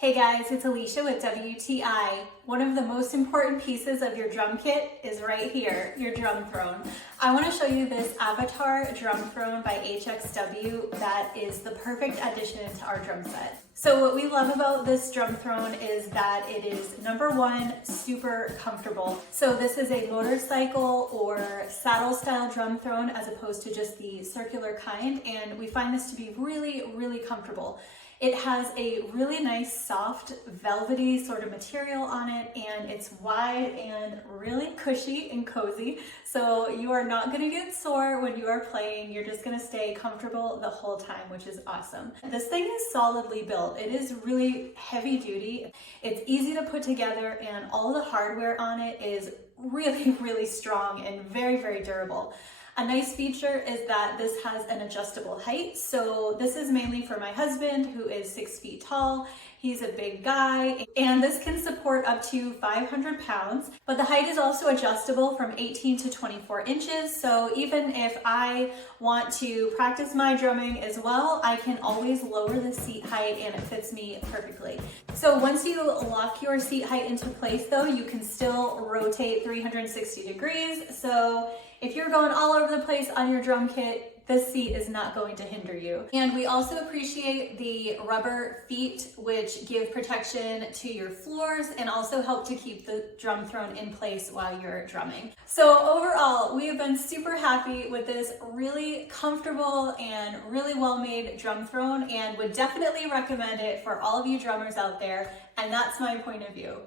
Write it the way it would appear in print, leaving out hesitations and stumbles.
Hey guys, it's Alicia with WTI. One of the most important pieces of your drum kit is right here, your drum throne. I want to show you this Avatar drum throne by HXW that is the perfect addition to our drum set. So what we love about this drum throne is that it is, number one, super comfortable. So this is a motorcycle or saddle style drum throne as opposed to just the circular kind, and we find this to be really comfortable. It has a really nice soft velvety sort of material on it, and it's wide and really cushy and cozy. So you are not gonna get sore when you are playing. You're just gonna stay comfortable the whole time, which is awesome. This thing is solidly built. It is really heavy duty. It's easy to put together, and all the hardware on it is really strong and very durable. A nice feature is that this has an adjustable height. So this is mainly for my husband, who is 6 feet tall. He's a big guy, and this can support up to 500 pounds, but the height is also adjustable from 18 to 24 inches. So even if I want to practice my drumming as well, I can always lower the seat height and it fits me perfectly. So once you lock your seat height into place though, you can still rotate 360 degrees. So if you're going all over the place on your drum kit, this seat is not going to hinder you. And we also appreciate the rubber feet, which give protection to your floors and also help to keep the drum throne in place while you're drumming. So overall, we have been super happy with this really comfortable and really well-made drum throne, and would definitely recommend it for all of you drummers out there. And that's my point of view.